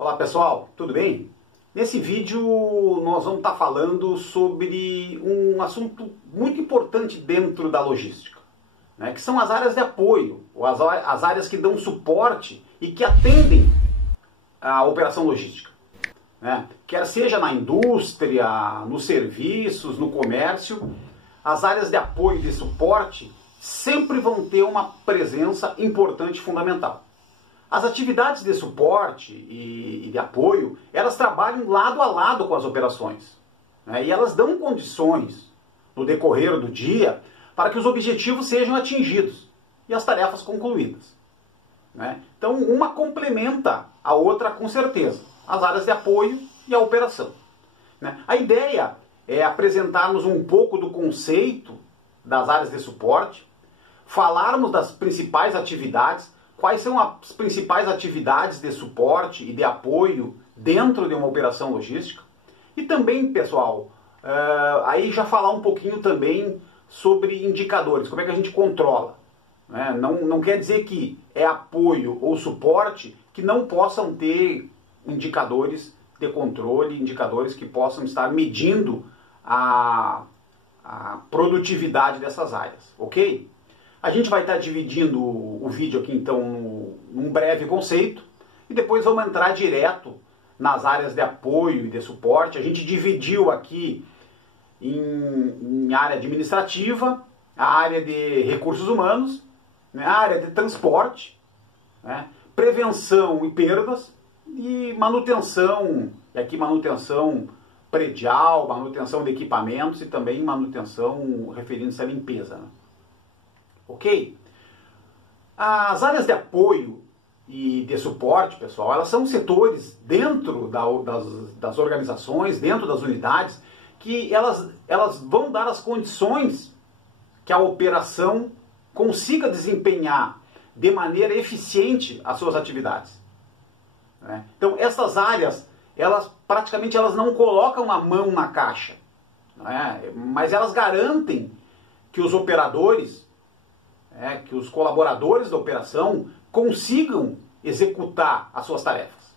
Olá pessoal, tudo bem? Nesse vídeo nós vamos estar falando sobre um assunto muito importante dentro da logística, né, que são as áreas de apoio, ou as áreas que dão suporte e que atendem a operação logística, né? Quer seja na indústria, nos serviços, no comércio, as áreas de apoio e de suporte sempre vão ter uma presença importante e fundamental. As atividades de suporte e de apoio, elas trabalham lado a lado com as operações, né? E elas dão condições no decorrer do dia para que os objetivos sejam atingidos e as tarefas concluídas, né? Então uma complementa a outra com certeza, as áreas de apoio e a operação, né? A ideia é apresentarmos um pouco do conceito das áreas de suporte, falarmos das principais atividades. Quais são as principais atividades de suporte e de apoio dentro de uma operação logística? E também, pessoal, aí já falar um pouquinho também sobre indicadores, como é que a gente controla, né? Não quer dizer que é apoio ou suporte que não possam ter indicadores de controle, indicadores que possam estar medindo a produtividade dessas áreas, ok? A gente vai estar dividindo o vídeo aqui então num breve conceito e depois vamos entrar direto nas áreas de apoio e de suporte. A gente dividiu aqui em área administrativa, a área de recursos humanos, né, a área de transporte, né, prevenção e perdas e manutenção, e aqui manutenção predial, manutenção de equipamentos e também manutenção referindo-se à limpeza, né? Ok? As áreas de apoio e de suporte, pessoal, elas são setores dentro das organizações, dentro das unidades, que elas vão dar as condições que a operação consiga desempenhar de maneira eficiente as suas atividades, né? Então, essas áreas, praticamente elas não colocam a mão na caixa, né? Mas elas garantem que os operadores, que os colaboradores da operação consigam executar as suas tarefas.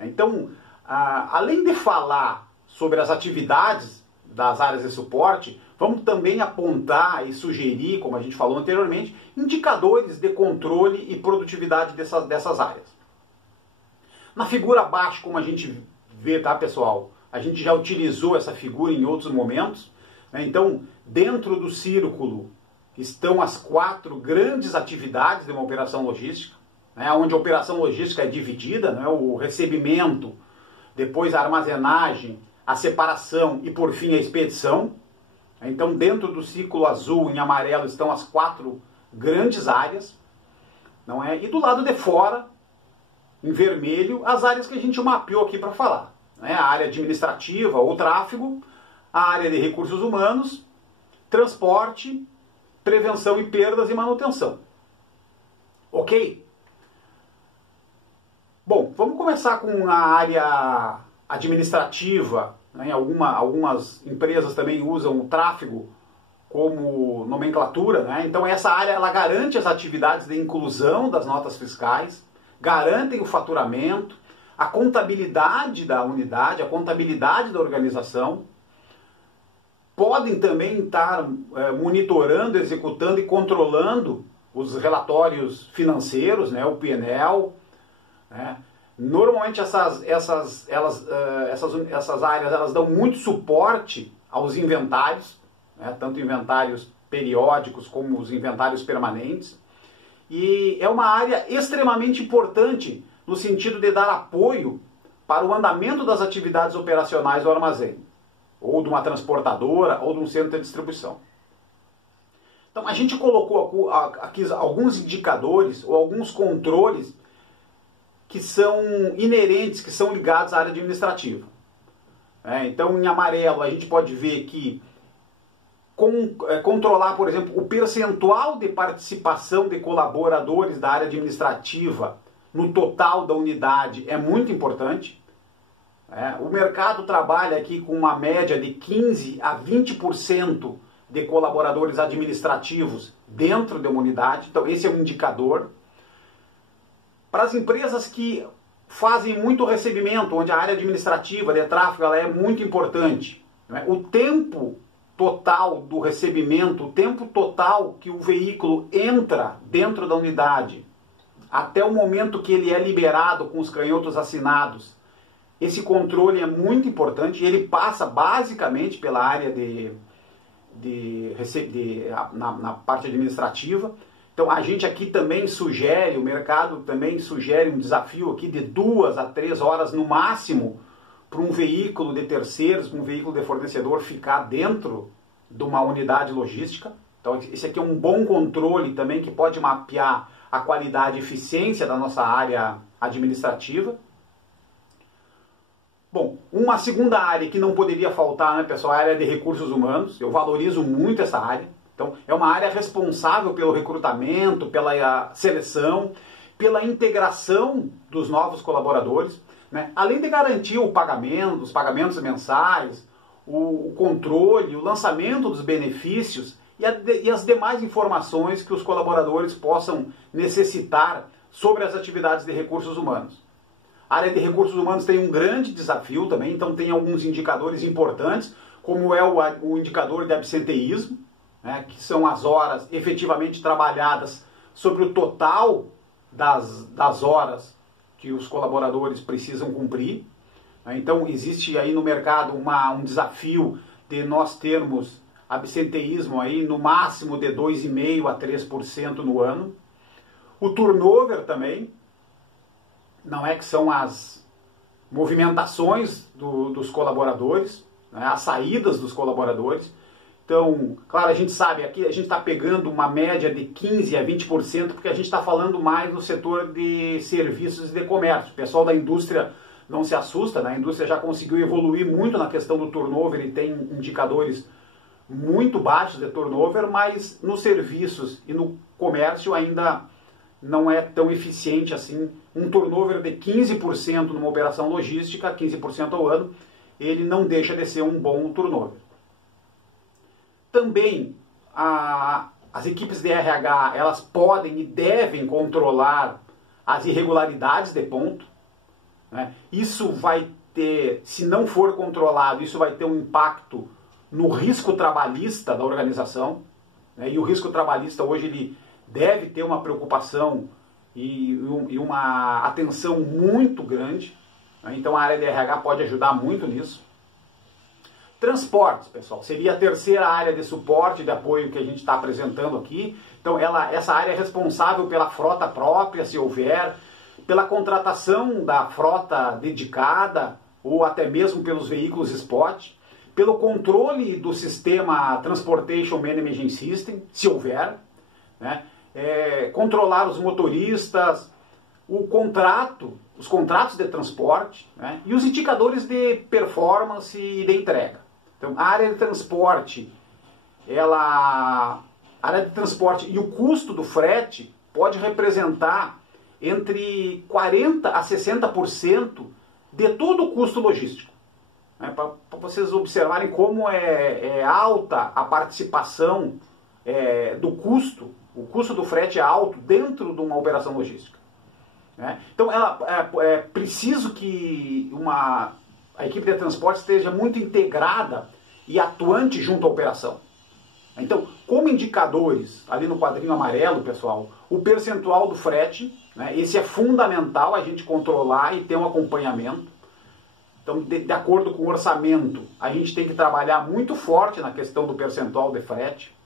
Então, além de falar sobre as atividades das áreas de suporte, vamos também apontar e sugerir, como a gente falou anteriormente, indicadores de controle e produtividade dessas áreas. Na figura abaixo, como a gente vê, tá, pessoal? A gente já utilizou essa figura em outros momentos, né? Então, dentro do círculo estão as 4 grandes atividades de uma operação logística, né, onde a operação logística é dividida, né, o recebimento, depois a armazenagem, a separação e por fim a expedição. Então dentro do círculo azul em amarelo estão as 4 grandes áreas, não é? E do lado de fora, em vermelho, as áreas que a gente mapeou aqui para falar, né? A área administrativa ou tráfego, a área de recursos humanos, transporte, prevenção e perdas e manutenção. Ok? Bom, vamos começar com a área administrativa, né? Algumas empresas também usam o tráfego como nomenclatura, né? Então essa área ela garante as atividades de inclusão das notas fiscais, garantem o faturamento, a contabilidade da unidade, a contabilidade da organização. Podem também estar monitorando, executando e controlando os relatórios financeiros, né, o P&L, né? Normalmente essas áreas elas dão muito suporte aos inventários, né, tanto inventários periódicos como os inventários permanentes. E é uma área extremamente importante no sentido de dar apoio para o andamento das atividades operacionais do armazém, ou de uma transportadora, ou de um centro de distribuição. Então a gente colocou aqui alguns indicadores, ou alguns controles, que são inerentes, que são ligados à área administrativa. Então em amarelo a gente pode ver que controlar, por exemplo, o percentual de participação de colaboradores da área administrativa no total da unidade é muito importante. O mercado trabalha aqui com uma média de 15% a 20% de colaboradores administrativos dentro de uma unidade. Então esse é um indicador. Para as empresas que fazem muito recebimento, onde a área administrativa de tráfego ela é muito importante. Né? O tempo total do recebimento, o tempo total que o veículo entra dentro da unidade, até o momento que ele é liberado com os canhotos assinados, esse controle é muito importante e ele passa basicamente pela área na parte administrativa. Então a gente aqui também sugere, o mercado também sugere um desafio aqui de 2 a 3 horas no máximo para um veículo de terceiros, para um veículo de fornecedor ficar dentro de uma unidade logística. Então esse aqui é um bom controle também que pode mapear a qualidade e eficiência da nossa área administrativa. Bom, uma segunda área que não poderia faltar, né, pessoal, é a área de recursos humanos. Eu valorizo muito essa área. Então, é uma área responsável pelo recrutamento, pela seleção, pela integração dos novos colaboradores, né? Além de garantir o pagamento, os pagamentos mensais, o controle, o lançamento dos benefícios e as demais informações que os colaboradores possam necessitar sobre as atividades de recursos humanos. A área de recursos humanos tem um grande desafio também, então tem alguns indicadores importantes, como é o indicador de absenteísmo, né, que são as horas efetivamente trabalhadas sobre o total das horas que os colaboradores precisam cumprir. Então existe aí no mercado um desafio de nós termos absenteísmo aí no máximo de 2,5% a 3% no ano. O turnover também, não é que são as movimentações dos colaboradores, né, as saídas dos colaboradores. Então, claro, a gente sabe, aqui a gente está pegando uma média de 15% a 20%, porque a gente está falando mais no setor de serviços e de comércio. O pessoal da indústria não se assusta, né? A indústria já conseguiu evoluir muito na questão do turnover e tem indicadores muito baixos de turnover, mas nos serviços e no comércio ainda não é tão eficiente assim. Um turnover de 15% numa operação logística, 15% ao ano, ele não deixa de ser um bom turnover. Também as equipes de RH, elas podem e devem controlar as irregularidades de ponto, né? Isso vai ter, se não for controlado, isso vai ter um impacto no risco trabalhista da organização, né? E o risco trabalhista hoje ele deve ter uma preocupação e uma atenção muito grande, né? Então a área de RH pode ajudar muito nisso. Transportes, pessoal, seria a terceira área de suporte, de apoio que a gente está apresentando aqui. Então, essa área é responsável pela frota própria, se houver, pela contratação da frota dedicada, ou até mesmo pelos veículos spot, pelo controle do sistema Transportation Management System, se houver, né? Controlar os motoristas, os contratos de transporte, né? E os indicadores de performance e de entrega. Então, a área de transporte, a área de transporte e o custo do frete pode representar entre 40% a 60% de todo o custo logístico. Né? Para vocês observarem como é alta a participação do custo, o custo do frete é alto dentro de uma operação logística. Né? Então, é preciso que a equipe de transporte esteja muito integrada e atuante junto à operação. Então, como indicadores, ali no quadrinho amarelo, pessoal, o percentual do frete, né, esse é fundamental a gente controlar e ter um acompanhamento. Então, de acordo com o orçamento, a gente tem que trabalhar muito forte na questão do percentual de frete.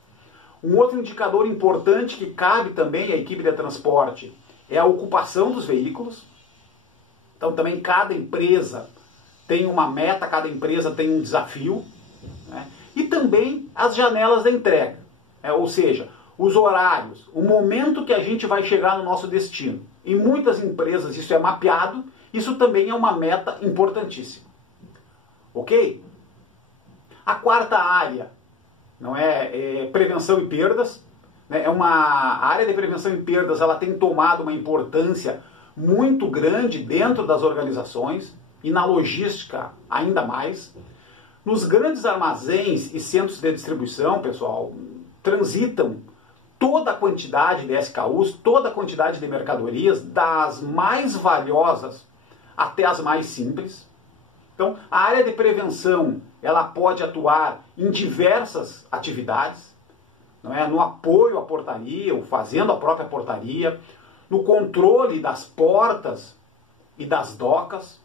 Um outro indicador importante que cabe também à equipe de transporte é a ocupação dos veículos. Então, também cada empresa tem uma meta, cada empresa tem um desafio, né? E também as janelas da entrega, ou seja, os horários, o momento que a gente vai chegar no nosso destino. Em muitas empresas isso é mapeado, isso também é uma meta importantíssima. Ok? A quarta área não é prevenção e perdas. Né? A área de prevenção e perdas ela tem tomado uma importância muito grande dentro das organizações, e na logística ainda mais. Nos grandes armazéns e centros de distribuição, pessoal, transitam toda a quantidade de SKUs, toda a quantidade de mercadorias, das mais valiosas até as mais simples. Então, a área de prevenção, ela pode atuar em diversas atividades, não é? No apoio à portaria, ou fazendo a própria portaria, no controle das portas e das docas,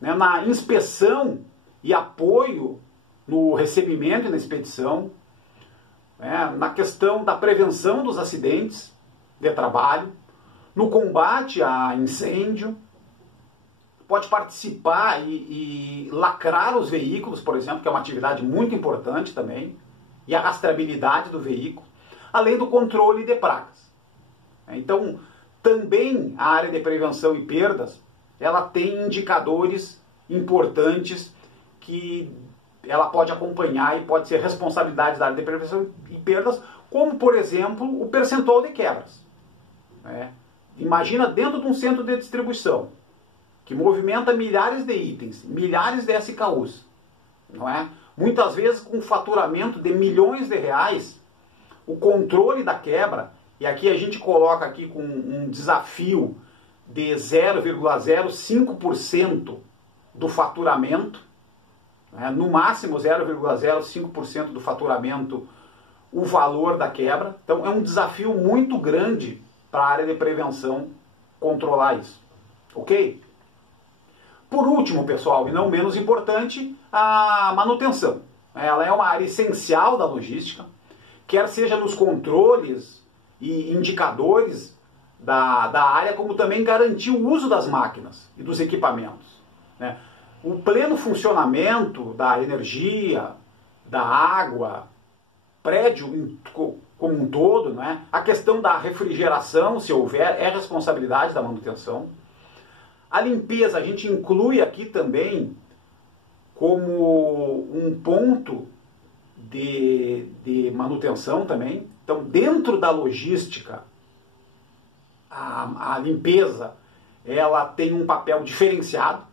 né? Na inspeção e apoio no recebimento e na expedição, né? Na questão da prevenção dos acidentes de trabalho, no combate a incêndio, pode participar e lacrar os veículos, por exemplo, que é uma atividade muito importante também, e a rastreabilidade do veículo, além do controle de pragas. Então, também a área de prevenção e perdas, ela tem indicadores importantes que ela pode acompanhar e pode ser responsabilidade da área de prevenção e perdas, como, por exemplo, o percentual de quebras. Imagina dentro de um centro de distribuição, que movimenta milhares de itens, milhares de SKUs, não é? Muitas vezes com faturamento de milhões de reais, o controle da quebra, e aqui a gente coloca aqui com um desafio de 0,05% do faturamento, né? No máximo 0,05% do faturamento, o valor da quebra. Então é um desafio muito grande para a área de prevenção controlar isso, ok? Por último, pessoal, e não menos importante, a manutenção. Ela é uma área essencial da logística, quer seja nos controles e indicadores da área, como também garantir o uso das máquinas e dos equipamentos. O pleno funcionamento da energia, da água, prédio como um todo, a questão da refrigeração, se houver, é responsabilidade da manutenção. A limpeza a gente inclui aqui também como um ponto de manutenção também. Então, dentro da logística, a limpeza ela tem um papel diferenciado.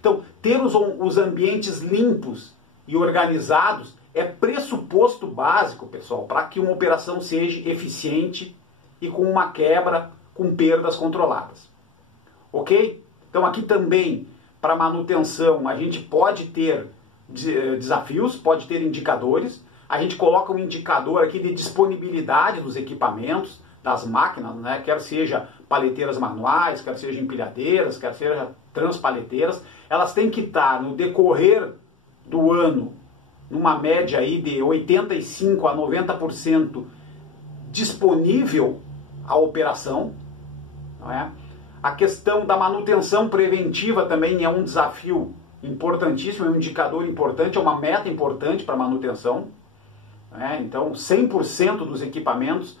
Então, ter os ambientes limpos e organizados é pressuposto básico, pessoal, para que uma operação seja eficiente e com uma quebra, com perdas controladas. Ok? Então aqui também, para manutenção, a gente pode ter desafios, pode ter indicadores. A gente coloca um indicador aqui de disponibilidade dos equipamentos, das máquinas, quer seja paleteiras manuais, quer seja empilhadeiras, quer seja transpaleteiras. Elas têm que estar no decorrer do ano, numa média aí de 85% a 90% disponível à operação, não é? A questão da manutenção preventiva também é um desafio importantíssimo, é um indicador importante, é uma meta importante para a manutenção. Então, 100% dos equipamentos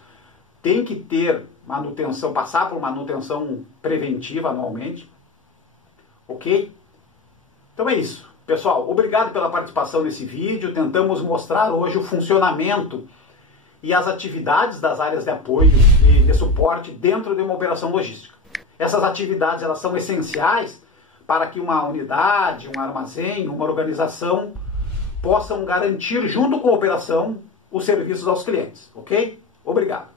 tem que ter manutenção, passar por manutenção preventiva anualmente. Ok? Então é isso. Pessoal, obrigado pela participação nesse vídeo. Tentamos mostrar hoje o funcionamento e as atividades das áreas de apoio e de suporte dentro de uma operação logística. Essas atividades elas são essenciais para que uma unidade, um armazém, uma organização possam garantir, junto com a operação, os serviços aos clientes. Ok? Obrigado.